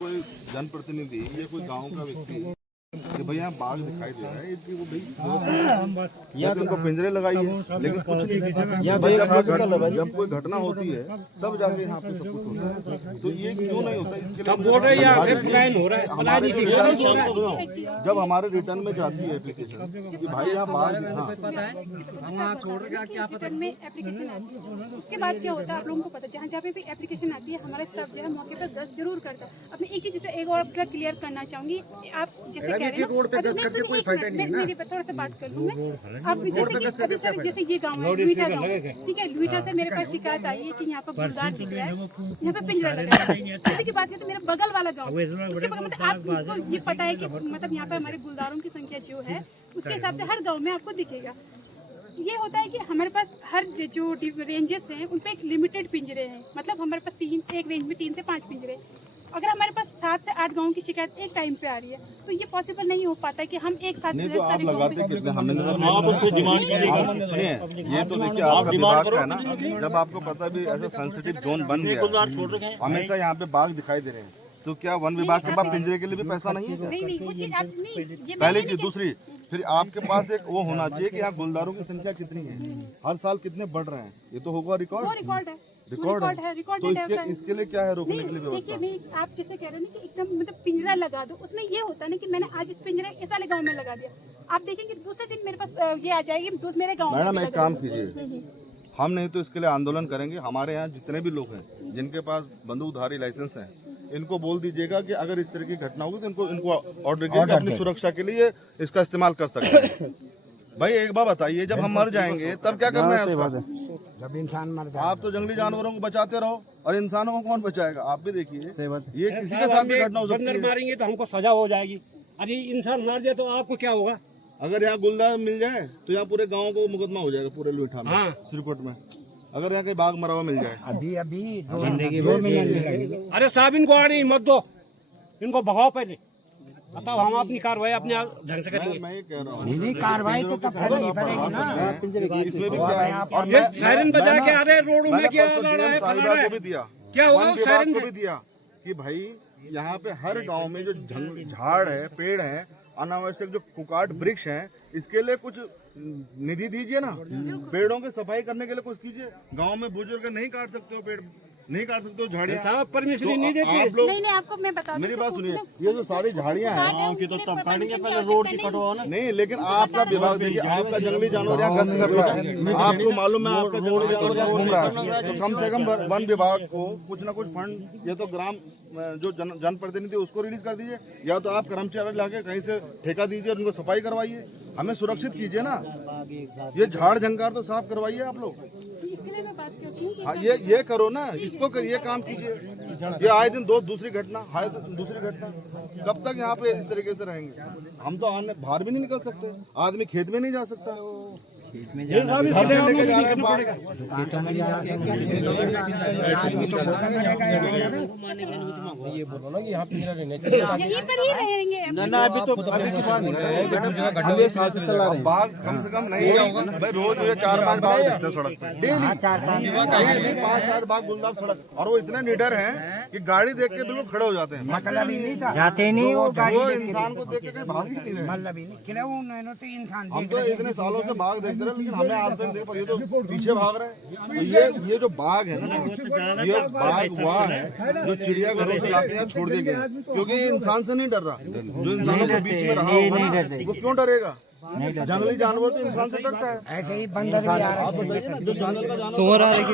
कोई जनप्रतिनिधि या कोई गांव का व्यक्ति कि भाई यहाँ बाघ दिखाई दे रहा है, इसकी वो भाई या तो उनको पिंजरे लगाइए, लेकिन कुछ नहीं। जब कोई घटना होती है तब जाके यहाँ पे सब कुछ होता है, तो ये क्यों नहीं होता? इसके लिए बोल रहे हैं जब हमारे रिटर्न में जाती है एप्लीकेशन कि भाई यहाँ बाघ में एप्लीकेशन आती है, उसके बाद क्या होता है आप लोगों को पता है, जहाँ जहाँ पे भी एप्लीकेशन आती है हमारा स्टाफ जो है मौके पर दर्ज जरूर करता है। अब मैं एक चीज पे एक और क्लियर करना चाहूंगी, आप जैसे कह रहे हैं मेरी थोड़ा सा बात कर लूँ मैं। आप जैसे ये गाँव है लुईटा गाँव, ठीक है, लुईटा से मेरे पास शिकायत आई है कि यहाँ पर गुलदार दिख रहा है, यहाँ पे पिंजरा लगा है। जैसे की बात है तो मेरा बगल वाला गाँव, उसके बगल मतलब आपको ये पता है कि मतलब यहाँ पे हमारे गुलदारों की संख्या जो है उसके हिसाब से हर गाँव में आपको दिखेगा। ये होता है कि हमारे पास हर जो रेंजेस हैं उन पे एक लिमिटेड पिंजरे हैं, मतलब हमारे पास एक रेंज में 3 से 5 पिंजरे। अगर हमारे पास 7 से 8 गाँव की शिकायत एक टाइम पे आ रही है तो ये पॉसिबल नहीं हो पाता कि हम एक साथ नहीं, तो आप लगाते किसने? हमने ये तो देखिए आपका विभाग का है ना, जब आपको पता भी ऐसा सेंसिटिव जोन बन गया, हमेशा यहाँ पे बाघ दिखाई दे रहे हैं, तो क्या वन विभाग के पास पिंजरे के लिए भी पैसा नहीं है? पहली चीज। दूसरी, फिर आपके पास एक वो होना चाहिए कि यहाँ गुलदारों की संख्या कितनी है, हर साल कितने बढ़ रहे हैं, ये तो होगा रिकॉर्ड है। तो इसके लिए क्या है रोकने के लिए व्यवस्था? देखिए आप जैसे कह रहे हैं कि एकदम मतलब पिंजरा लगा दो, उसमें ये होता है ना कि मैंने आज इस पिंजरे इस वाले गाँव में लगा दिया, आप देखेंगे दूसरे दिन मेरे पास ये आ जाएगी मेरे गाँव में। मैडम एक काम कीजिए, हम नहीं तो इसके लिए आंदोलन करेंगे। हमारे यहाँ जितने भी लोग हैं जिनके पास बंदूकधारी लाइसेंस है, इनको बोल दीजिएगा कि अगर इस तरह की घटना होगी तो इनको ऑर्डर करके अपनी सुरक्षा के लिए इसका इस्तेमाल कर सकते हैं। भाई एक बार बताइए, जब हम मर जाएंगे तब क्या करना है? जब इंसान मर जाए आप तो जंगली जानवरों को बचाते रहो और इंसानों को कौन बचाएगा? आप भी देखिए, ये किसी के साथ भी घटना हो सकती है। मारेंगे तो हमको सजा हो जाएगी, अरे इंसान मार जाए तो आपको क्या होगा? अगर यहाँ गुलदार मिल जाए तो यहाँ पूरे गाँव को मुकदमा हो जाएगा, पूरे लुईठा में, सिरकोट में। अगर यहाँ कहीं बाघ मरा हुआ मिल जाए अभी 2 मिनट लगेगी। अरे साहब इनको आने मत दो, इनको भगाओ पहले, बताओ हम अपनी कार्रवाई अपने ढंग से करेंगे। मैं ये कह रहा हूँ नहीं कार्रवाई तो तब करनी पड़ेगी ना। इसमें भी क्या है, और ये सायरन बजा के आ रहे रोडों में क्या साहिबा को भी दिया, क्या हुआ सायरन को भी दिया कि भाई यहाँ पे हर गांव में जो झाड़ है, पेड़ है, अनावश्यक जो कुकाट वृक्ष हैं, इसके लिए कुछ निधि दीजिए ना, पेड़ों की सफाई करने के लिए कुछ कीजिए। गांव में बुजुर्ग नहीं काट सकते हो पेड़, नहीं काट सकते हो झाड़ियाँ, साहब परमिशन नहीं देते। आप लोग नहीं आपको मैं बता मेरी बात सुनिए, ये जो सारी झाड़ियाँ हैं गाँव की तो तब काटेंगे, पहले रोड की कटवाओ ना। नहीं, लेकिन आपका विभाग देखिए, आपका जंगली जानवर यहाँ गश्त कर रहा है, आपको मालूम है आपका जंगली जानवर यहाँ घूम रहा है, तो कम से कम वन विभाग को कुछ ना कुछ फंड, ये तो ग्राम जो जनप्रतिनिधि उसको रिलीज कर दीजिए, या तो आप कर्मचारी लाके कहीं से ठेका दीजिए और उनको सफाई करवाइए, हमें सुरक्षित कीजिए ना। ये झाड़ झंकार तो साफ करवाइए आप लोग। हाँ, ये करो ना, इसको करिए, काम कीजिए। ये आए दिन दूसरी घटना, कब तक यहाँ पे इस तरीके से रहेंगे? हम तो बाहर भी नहीं निकल सकते, आदमी खेत में नहीं जा सकता, खेत में लेके जा रहे हैं बाहर। ये बोलो ना कि यहाँ पिंजरा रहने यहीं पर ही रहेंगे। ना अभी तो हम 1 साल से चला रहे हैं। बाघ कम से कम नहीं भाई, रोज ये 4-5 बाघ दिखते हैं सड़क पे डेली, 5-7 बाघ गुलदार सड़क, और वो इतने निडर हैं कि गाड़ी देख के बिल्कुल खड़े हो जाते हैं, मतलब ही नहीं था, जाते नहीं वो वो इंसान को देख के कहीं भाग ही नहीं रहे। मतलब ही नहीं खिला तो इंसान हम तो इतने सालों से बाघ देखते रहे, लेकिन हमें आज तक देख पर ये तो पीछे भाग रहे हैं। तो ये जो बाघ है ना, ये बाघ वहाँ है जो चिड़ियाघरों से लाके यहाँ छोड़ दिए गए, क्योंकि ये इंसान से नहीं डर रहा। जो इंसानों के बीच में रहा होगा ना, वो क्यों डरेगा? जंगली जानवर तो इंसान से डरता है। ऐसे ही बंदर भी आ रहे हैं, जो जंगल का जानवर सोर आ रहे हैं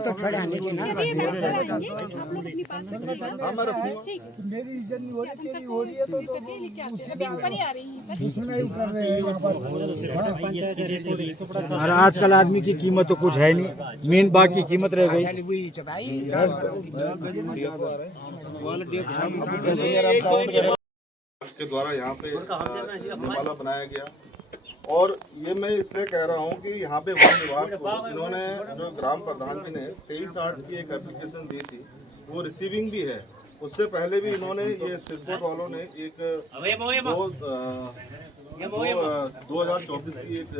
तो खड़े आने के ना। मेरी इज्जत नहीं हो रही, तेरी हो रही है तो और आजकल आदमी की कीमत तो कुछ है नहीं, मेन बाग की कीमत रह गई। के द्वारा यहाँ पे माला बनाया गया, और ये मैं इसलिए कह रहा हूँ कि यहाँ पे वन विभाग को इन्होंने, जो ग्राम प्रधान जी ने 23/8 की एक एप्लीकेशन दी थी, वो रिसीविंग भी है। उससे पहले भी इन्होंने, ये सिरकोट वालों ने एक 2024 की एक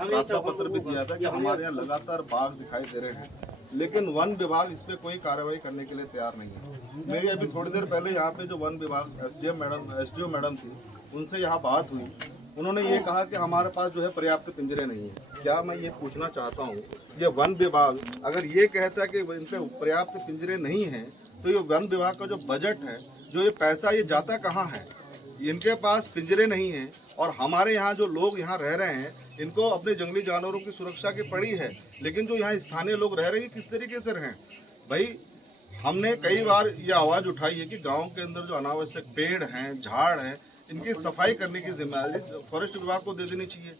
प्रार्थना पत्र भी दिया था कि हमारे यहाँ लगातार बाघ दिखाई दे रहे हैं। लेकिन वन विभाग इस पे कोई कार्रवाई करने के लिए तैयार नहीं है। मेरी अभी थोड़ी देर पहले यहाँ पे जो वन विभाग एसडीओ मैडम थी, उनसे यहाँ बात हुई। उन्होंने ये कहा कि हमारे पास जो है पर्याप्त पिंजरे नहीं है। क्या मैं ये पूछना चाहता हूँ, ये वन विभाग अगर ये कहता है कि इन पे पर्याप्त पिंजरे नहीं हैं, तो ये वन विभाग का जो बजट है, जो ये पैसा, ये जाता कहाँ है? इनके पास पिंजरे नहीं हैं और हमारे यहाँ जो लोग यहाँ रह रहे हैं, इनको अपने जंगली जानवरों की सुरक्षा की पड़ी है, लेकिन जो यहाँ स्थानीय लोग रह रहे हैं किस तरीके से रहें? भाई हमने कई बार ये आवाज़ उठाई है कि गांव के अंदर जो अनावश्यक पेड़ हैं, झाड़ हैं, इनकी सफाई करने की जिम्मेदारी फॉरेस्ट विभाग को दे देनी चाहिए।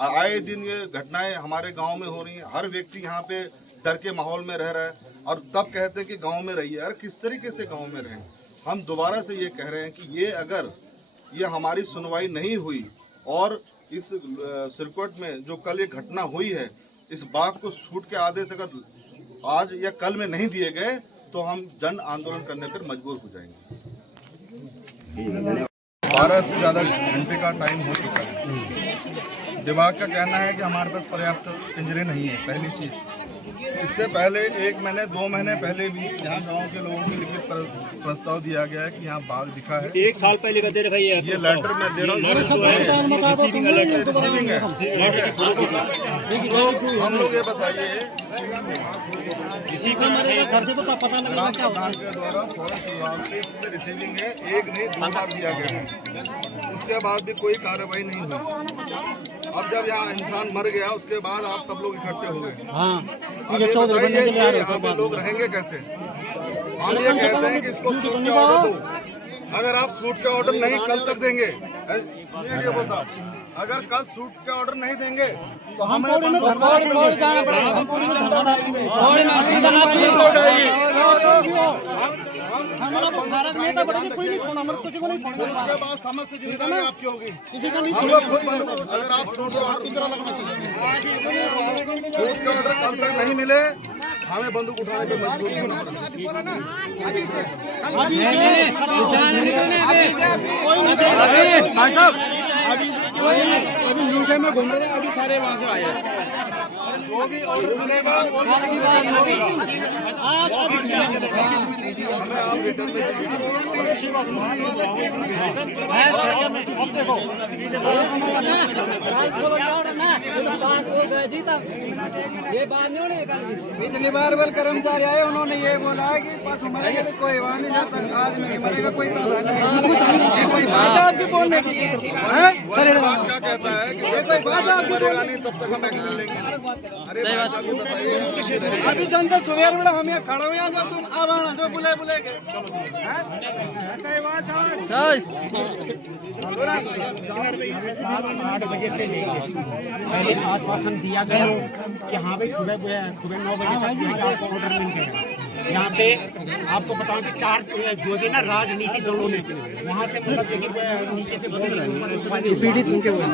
आए दिन ये घटनाएं हमारे गांव में हो रही हैं, हर व्यक्ति यहाँ पे डर के माहौल में रह रहा है और तब कहते हैं कि गांव में रहिए। यार किस तरीके से गांव में रहें? हम दोबारा से ये कह रहे हैं कि ये अगर ये हमारी सुनवाई नहीं हुई और इस सिरकोट में जो कल ये घटना हुई है, इस बाघ को शूट के आदेश अगर आज या कल में नहीं दिए गए तो हम जन आंदोलन करने पर मजबूर हो जाएंगे। 12 से ज़्यादा घंटे का टाइम हो चुका है। विभाग का कहना है कि हमारे पास पर्याप्त पिंजरे नहीं है, पहली चीज़। इससे पहले 1 महीने 2 महीने पहले भी यहाँ गांव के लोगों को लिखित प्रस्ताव दिया गया है कि यहाँ बाघ दिखा है। 1 साल पहले का दे रखा है ये लेटर मैं दे रहा हूँ, हम लोग ये बताइए किसी को मरेगा घर से तो पता लगेगा क्या होगा। के द्वारा फॉरेस्ट विभाग से इसमें रिसीविंग है, 1 नहीं 2 बार दिया गया है, उसके बाद भी कोई कार्रवाई नहीं हुई। अब जब यहाँ इंसान मर गया उसके बाद आप सब लोग इकट्ठे हो गए। हाँ, अब ये बताइए कि यहाँ पे लोग रहेंगे कैसे? हम ये कहते हैं कि इसको सूट के ऑर्डर दो। अगर आप सूट के ऑर्डर नहीं कल तक देंगे, अगर कल सूट के ऑर्डर नहीं देंगे तो हमें हमारा भारत में तो बड़ी कोई नहीं छोड़ा, हमारे किसी को नहीं छोड़ना। उसके बाद समस्त जिम्मेदारी आपकी होगी। किसी का नहीं हम लोग खुद अगर आप सूट के ऑर्डर कल तक नहीं मिले, हमें बंदूक उठाने पे मजबूर होना पड़ेगा। अभी यूके में घूम रहे हैं, अभी सारे वहाँ से आए जो भी पिछली बार बल कर्मचारी आए, उन्होंने ये बोला है कि पशु मरेंगे तो कोई वहाँ नहीं, जब तक आदमी नहीं मरेगा कोई कोई बात आपकी बोलने की सर क्या कहता है कि कोई बात आपकी बोलने नहीं तब तक हम एक्शन लेंगे। अरे भाई साहब ये बताइए, अभी जनता सुबह बड़ा हम यहाँ खड़ा हुए हैं, जब तुम अब आना जो बुले बुले के 8 बजे से पहले आश्वासन दिया गया कि हाँ भाई सुबह 9 बजे तक आपको ऑर्डर मिल गया। यहाँ पे आपको बताऊं कि 4 जो है ना राजनीति दलों ने वहाँ से मतलब जगह नीचे से बोल रहे हैं पीड़ित उनके हुए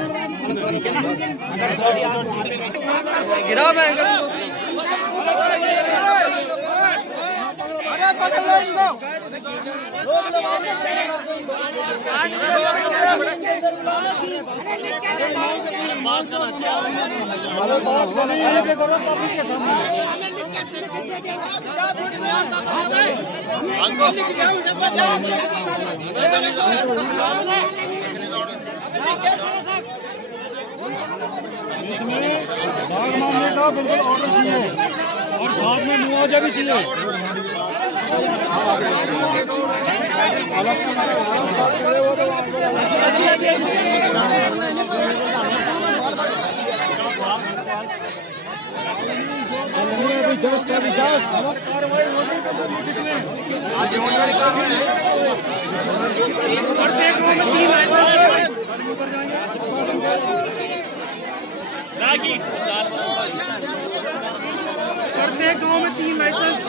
इसमें बाघ मारने का बिल्कुल ऑर्डर चाहिए और साथ में मुआवजा भी चाहिए। प्रत्येक गांव में 3 लाइसेंस, प्रत्येक गांव में 3 लाइसेंस।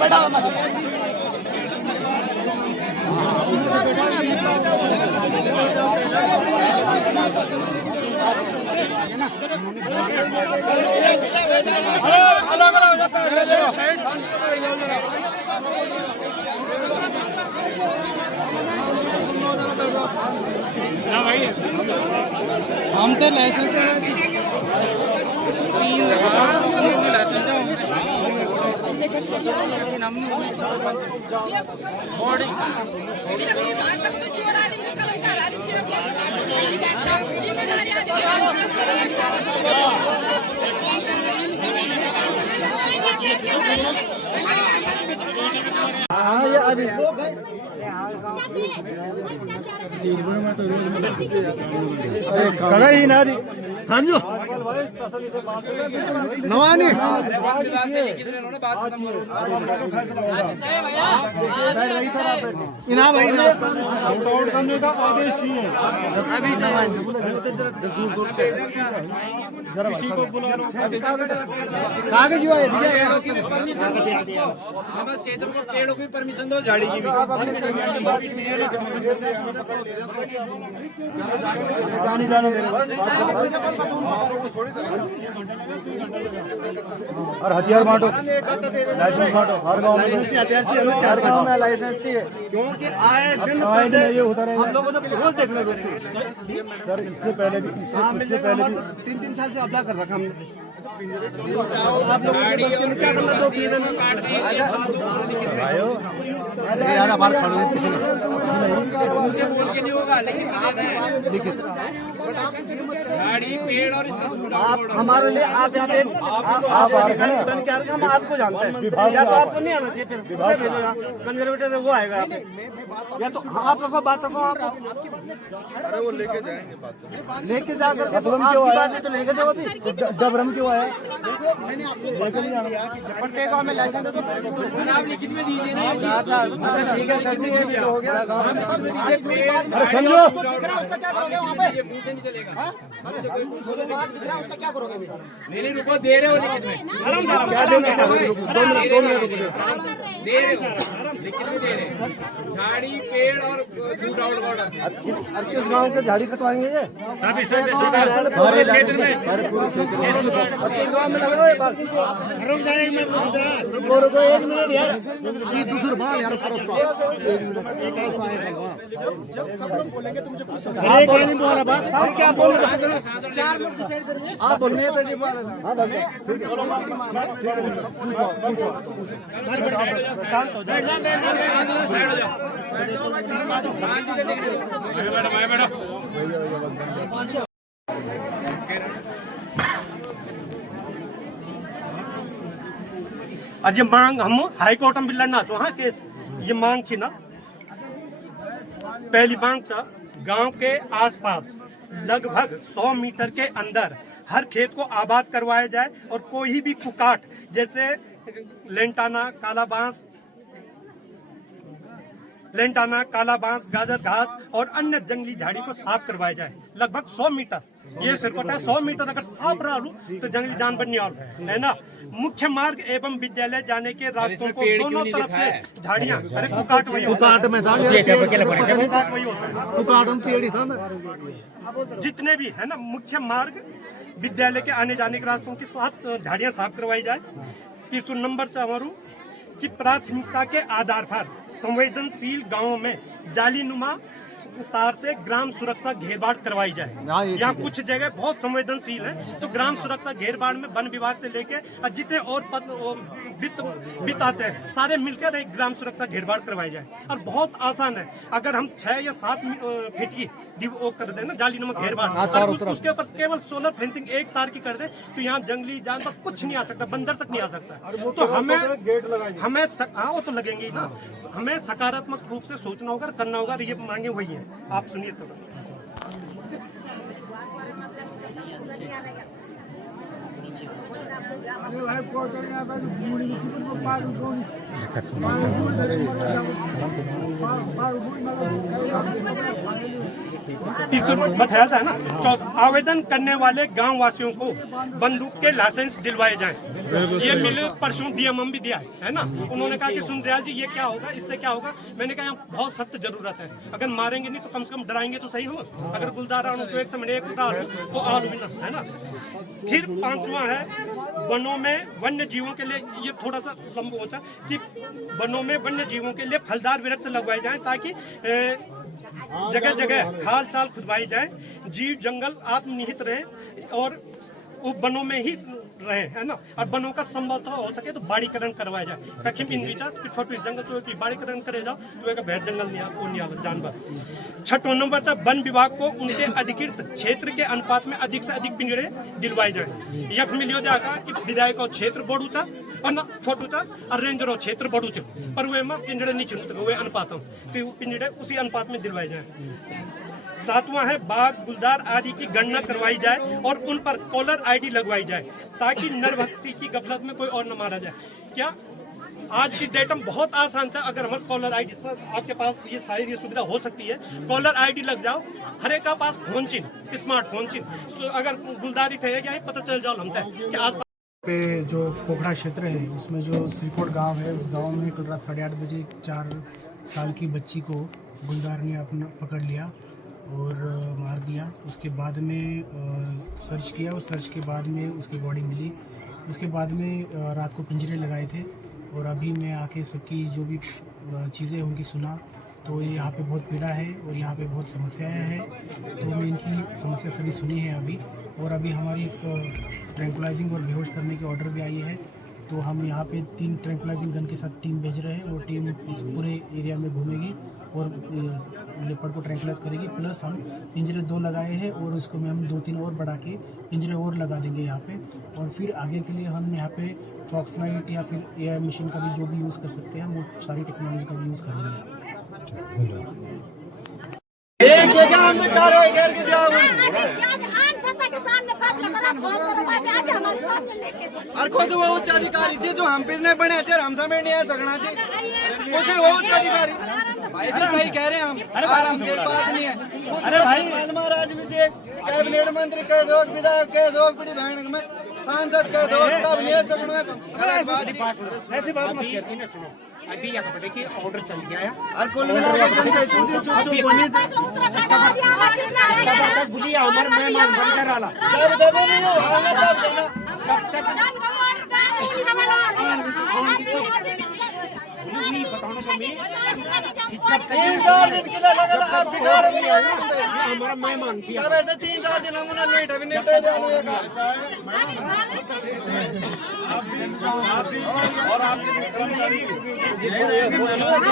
बड़ा हम तो लाइसेंस हाँ ये अभी कड़ा ही ना दी समझो नवानी इना भाई ना आउट करने का आदेश ही है अभी किसी को बुला लो कागज हुआ है क्षेत्र को पेड़ों की परमिशन दो, झाड़ी की भी। और हथियार बांटो, लाइसेंस बांटो, हर गाँव में लाइसेंस चाहिए, क्योंकि आए दिन ये होता रहेगा। हम लोगों ने रोज देखने को सर, इससे पहले भी 3 साल से अप्लाई कर रखा हमने। आप लोगों को क्या करना दो बोल के नहीं होगा, लेकिन झाड़ी पेड़ और इसका आप हमारे लिए आप यहाँ पे हम आपको जानते हैं, या तो आपको नहीं आना चाहिए, फिर भेजो यहाँ कंजर्वेटर वो आएगा या तो आप लोगों बातों को आप अरे वो लेके जाएंगे लेके जाकर आपकी बात तो लेके जाओ अभी डबरम क्यों आया? प्रत्येक गाँव में लाइसेंस दे दो, आप लिखित में दीजिए ना। ठीक है सर जी, ये भी हो गया। अरे समझो उसका क्या करोगे वहाँ पे? उसका क्या करोगे? नहीं रुको, दे रहे हो लिखित में, क्या देना चाहोगे? 2 मिनट रुको, दे रहे हो लिखित में दे रहे। झाड़ी पेड़ और शूट आउट ऑर्डर किस गाँव के झाड़ी कटवाएंगे ये? सारे क्षेत्र में, पूरे क्षेत्र में 25 गाँव में लगा है। रुक जाएंगे, रुको 1 मिनट यार, ये दूसरा बात यार करो उसको 1 मिनट। जब सब लोग बोलेंगे तो मुझे कुछ एक नहीं बोल रहा बस, आप क्या बोल रहे हो? 4 लोग डिसाइड करेंगे, आप बोलिए तो जी। हां भाई ठीक है, पूछो शांत हो जाओ, साइड हो जाओ, शांति से आज ये मांग हम हाई कोर्ट में लड़ना चाहो। हाँ केस ये मांग थी ना, पहली मांग था गांव के आसपास लगभग 100 मीटर के अंदर हर खेत को आबाद करवाया जाए और कोई भी कुकाट जैसे लेंटाना, काला बांस, गाजर घास और अन्य जंगली झाड़ी को साफ करवाया जाए। लगभग 100 मीटर ये सिरकोट है, 100 मीटर अगर साफ रहा तो जंगली जानवर नहीं और है ना। मुख्य मार्ग एवं विद्यालय जाने के रास्तों को दोनों तरफ से झाड़ियाँ, अरे कुकाट वही में था, वही होता है, कुकाट में पेड़ ही था ना। जितने भी है ना मुख्य मार्ग विद्यालय के आने जाने के रास्तों की साफ झाड़ियाँ साफ करवाई जाए। तीसरा नंबर चाहूँ कि प्राथमिकता के आधार पर संवेदनशील गांवों में जालीनुमा तार से ग्राम सुरक्षा घेरबाड़ करवाई जाए। यहाँ कुछ जगह बहुत संवेदनशील है, तो ग्राम सुरक्षा घेरबाड़ में वन विभाग से लेके और जितने और वित्त आते हैं सारे मिलकर एक ग्राम सुरक्षा घेरबाड़ करवाई जाए। और बहुत आसान है, अगर हम 6 या 7 फीट की वो कर दें ना जालीनुमा घेरबाड़, उसके ऊपर केवल सोलर फेंसिंग एक तार की कर दे तो यहाँ जंगली जानवर कुछ नहीं आ सकता, बंदर तक नहीं आ सकता। तो हमें हाँ वो तो लगेंगे ही ना। हमें सकारात्मक रूप से सोचना होगा, करना होगा। ये मांगे वही है, आप सुनिए तो। बताया था ना। आवेदन करने वाले गांव वासियों को बंदूक के लाइसेंस दिलवाए जाएं। ये मिले परसों डीएम भी दिया है ना। उन्होंने कहा कि सुंदरयाल जी ये क्या होगा, इससे क्या होगा। मैंने कहा यहाँ बहुत सख्त जरूरत है। अगर मारेंगे नहीं तो कम से कम डराएंगे तो सही हम। अगर गुलदारा तो एक समय एक डाल तो आलू भी ना, है ना। फिर 5वां है वनों में वन्य जीवों के लिए, ये थोड़ा सा लंबा होता है कि वनों में वन्य जीवों के लिए फलदार वृक्ष लगवाए जाएं ताकि जगह जगह खाल चाल खुदवाई जाए, जीव जंगल आत्मनिहित रहे और वो वनों में ही रहे, है ना। और वनों का संभव हो सके तो बाड़ीकरण करवाया जाए। कखिम इन विचार कि छोटे जंगल तो की बाड़ीकरण करे जाओ तो एक भेड़ जंगल नहीं आ जानवर। 6वां नंबर था वन विभाग को उनके अधिकृत क्षेत्र के अनुपात में अधिक से अधिक पिंजरे दिलवाए जाए। यख मिलियो जाएगा कि विधायक और क्षेत्र बड़ू था और ना छोटू था और रेंजर और क्षेत्र बड़ू थे, पर वे में पिंजरे नहीं छिड़ते हुए अनुपात तो पिंजरे उसी अनुपात में दिलवाए जाए। 7वां है बाघ गुलदार आदि की गणना करवाई जाए और उन पर कॉलर आईडी लगवाई जाए ताकि नरभक्षी की गफलत में कोई और न मारा जाए। क्या आज की डेट में बहुत आसान था। अगर हमारे कॉलर आईडी आपके पास ये सारी ये सुविधा हो सकती है, कॉलर आईडी लग जाओ, हर एक का पास फोन चिन्ह स्मार्टफोन चिन्ह, तो अगर गुलदारी थे क्या पता चल जाओ हम कि आस पे जो पोखड़ा क्षेत्र है उसमें जो श्रीकोट गांव है, उस गांव में कल रात 8:30 बजे 4 साल की बच्ची को गुलदार ने अपना पकड़ लिया और मार दिया। उसके बाद में सर्च किया और सर्च के बाद में उसकी बॉडी मिली। उसके बाद में रात को पिंजरे लगाए थे और अभी मैं आके सबकी जो भी चीज़ें उनकी सुना तो यहाँ पे बहुत पीड़ा है और यहाँ पे बहुत समस्याएं हैं। तो मैं इनकी समस्या सभी सुनी है अभी, और अभी हमारी ट्रैंकुलाइजिंग और बेहोश करने की ऑर्डर भी आई है। तो हम यहाँ पे 3 ट्रैंकुलाइजिंग गन के साथ टीम भेज रहे हैं। वो टीम इस पूरे एरिया में घूमेगी और लेपर्ड को ट्रैंकुलाइज करेगी। प्लस हम पिंजरे 2 लगाए हैं और उसको में हम 2-3 और बढ़ा के पिंजरे और लगा देंगे यहाँ पे। और फिर आगे के लिए हम यहाँ पे फॉक्स लाइट या फिर एआई मशीन का भी जो भी यूज़ कर सकते हैं वो सारी टेक्नोलॉजी का भी यूज़ करेंगे। और खुद वो उच्च अधिकारी से जो हम पे नहीं बने थे, हम समय नहीं आ सकना थे। कुछ वो उच्च अधिकारी भाई जी सही कह रहे हैं हम, आराम की बात नहीं है। अरे भाई महाराज भी थे, कैबिनेट मंत्री कह दो, विधायक कह दो, बड़ी बहन में सांसद कह दो, तब नहीं सकना। ऐसी बात मत कर। सुनो अभी यहाँ देखिए ऑर्डर चल गया है और कुल मिलाकर जनता चुप बोली बुलिया हमारे मेहमान बनकर आला जब दबे नहीं हो तब देना। बताना चाहिए जब 3-4 दिन के लिए लगा आप बिगाड़ भी है हमारा मेहमान थी। क्या बैठे 3-4 दिन हम उन्हें लेट अभी निपटे जाने और आपके कर्मचारी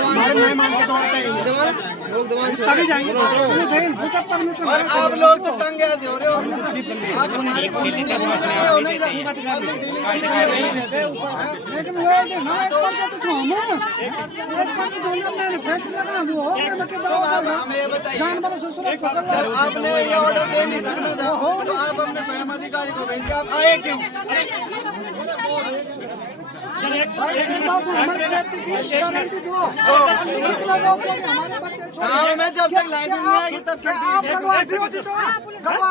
हमारे मेहमान के तौर पे तभी जाएंगे। और आप लोग तो तंग ऐसे हो रहे हो, आप हमारी हो नहीं हमें ये बताइए, जब आपने ये ऑर्डर दे नहीं सकना था तो आप अपने स्वयं अधिकारी को भेज के आप आए क्यों? में जब तक लाइसेंस नहीं आएगी तब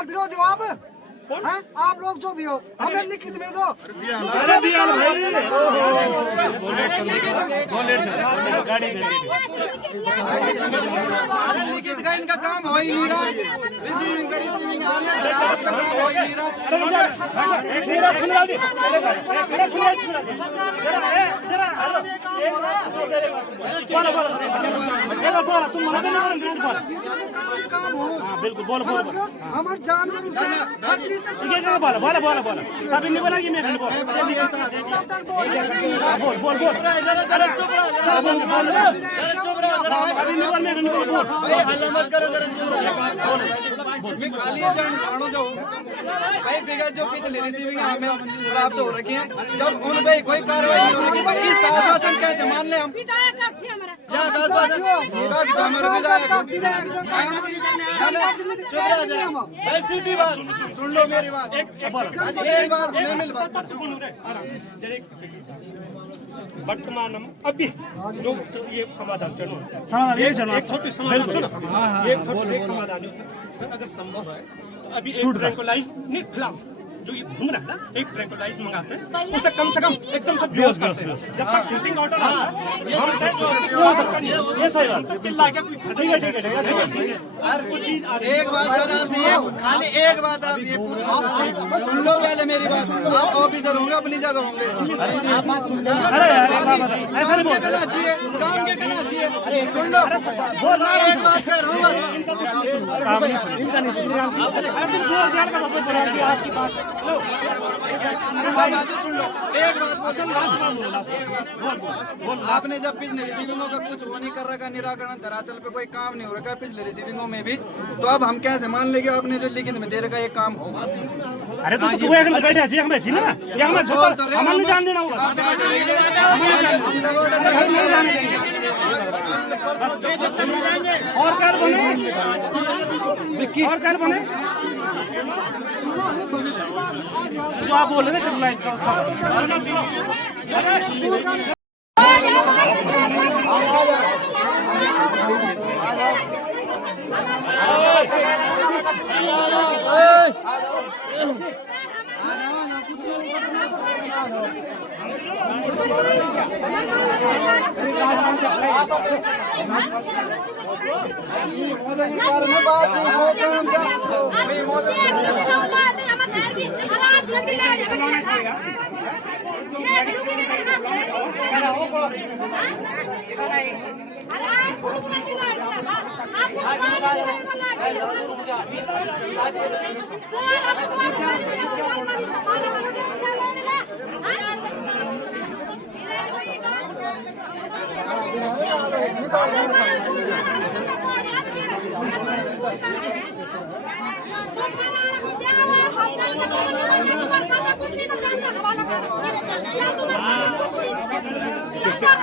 विरोधी हो आप लोग जो भी हो हमें लिखित में दो। लिखित का इनका काम हो ही नहीं रहा, रिसीविंग का रिसीविंग आ रहा है, का काम हो ही नहीं रहा। बिल्कुल बोलो हमारे जानवर बोला तभी नहीं बोला कि मैं बोल मत करो खाली जानो जो भाई बिगा जो पिछले रिसीविंग हमें प्राप्त हो रखी है, जब उन पे कोई कार्रवाई नहीं हो रही तो इसका आश्वासन कैसे मान ले हम? या सीधी बात सुन लो मेरी बात एक बार नहीं मिल बात वर्तमान अभी जो ये समाधान चलो एक छोटी समाधान सुनो एक समाधान अगर संभव है तो अभी ट्रैंकुलाइज नहीं फिलहाल जो ये घूम रहा है ना एक ट्रैंकुलाइज मंगाते हैं उसे कम से कम एकदम सब बेहोश करते हैं जब तक शूटिंग ऑर्डर आता है हम से ये सही बात चिल्ला के ठीक है कुछ चीज एक बात सर आपसे खाली एक बात आप ये पूछना चाहते हैं सुन लो पहले मेरी बात आप ऑफिसर होंगे अपनी जगह होंगे काम क्या करना चाहिए सुन लो एक बात कर रहा हूँ सुन लो एक बात आपने जब पिछले रिसीविंगों का कुछ वो नहीं कर रखा निराकरण धरातल पे कोई काम नहीं हो रखा पिछले रिसीविंगों में भी तो अब हम कैसे मान लेंगे आपने जो लिखित में दे रखा ये काम होगा अरे तो तू एक बैठे ऐसे हम ऐसी ना ये हम नहीं जान देना होगा और कर बने जो आप बोल रहे थे ट्रिपलाइज का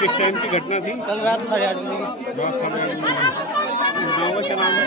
किस टाइम की घटना थी? कल रात 8:30 बजे गाँव का क्या नाम है?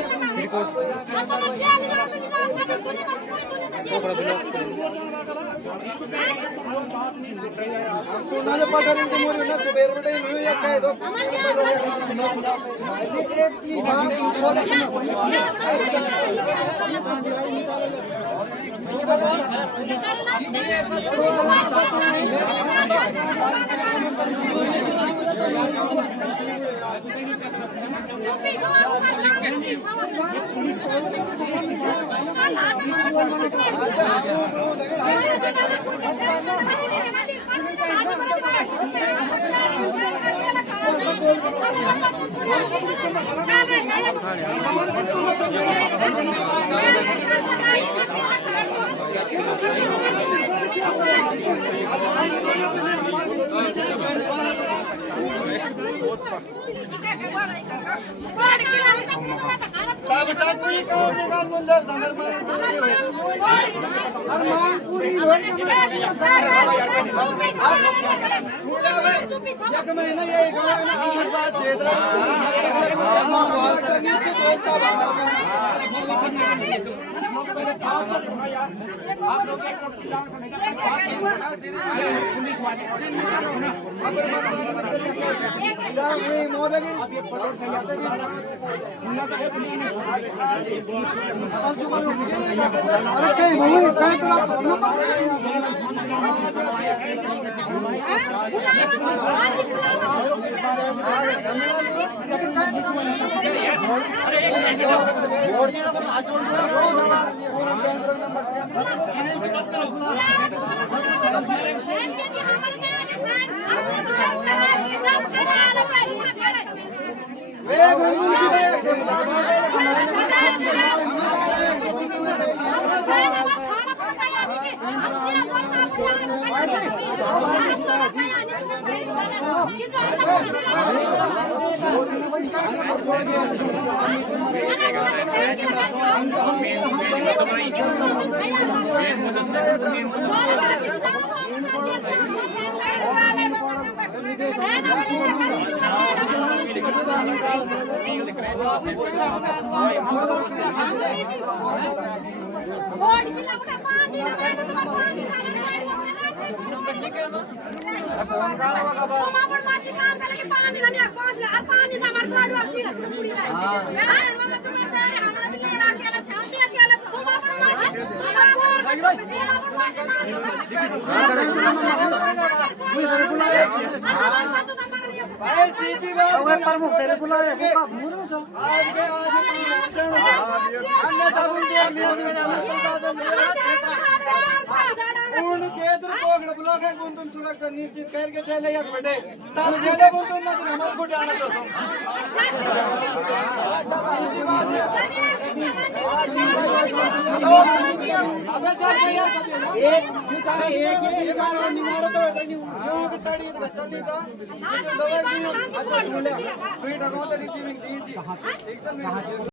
प्रमुख तेरे बुला रहे हो कब मुरो जो आज के पूर्ण क्षेत्र कोगड़ ब्लॉक है गुंतुम सुरक्षा निश्चित करके चले एक बड़े तब जेले गुंतुम ना तो हमारे को जाना तो अबे चल गया एक ये चाहे एक ही ये चाहे निमारो तो यूं की तड़ी तो चली तो दवाई अच्छा सुन ले फिर ढंगों तो रिसीविंग दी जी एकदम